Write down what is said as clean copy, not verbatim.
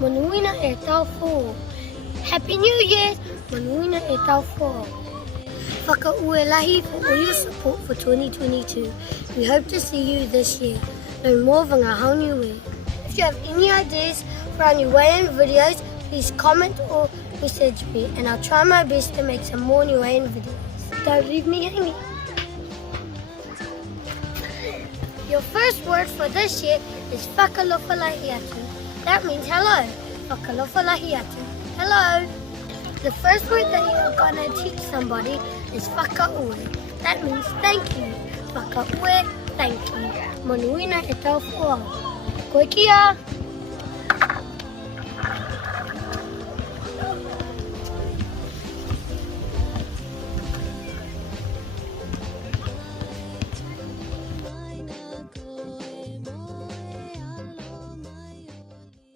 Manuina e tau fō. Happy New Year! Manuina e tau fō. Whakaue lahi for all your support for 2022. We hope to see you this year. Learn more from our hauniwe. If you have any ideas for our new weigh-in videos, please comment or message me and I'll try my best to make some more new weigh-in videos. Don't leave me hanging. Your first word for this year is Fakalofa lahi. That means hello. Fakalofa lahi. Hello. The first word that you're gonna teach somebody is Fakaue. That means thank you. Fakaue, thank you. Manuina e tau fua. Koe kia!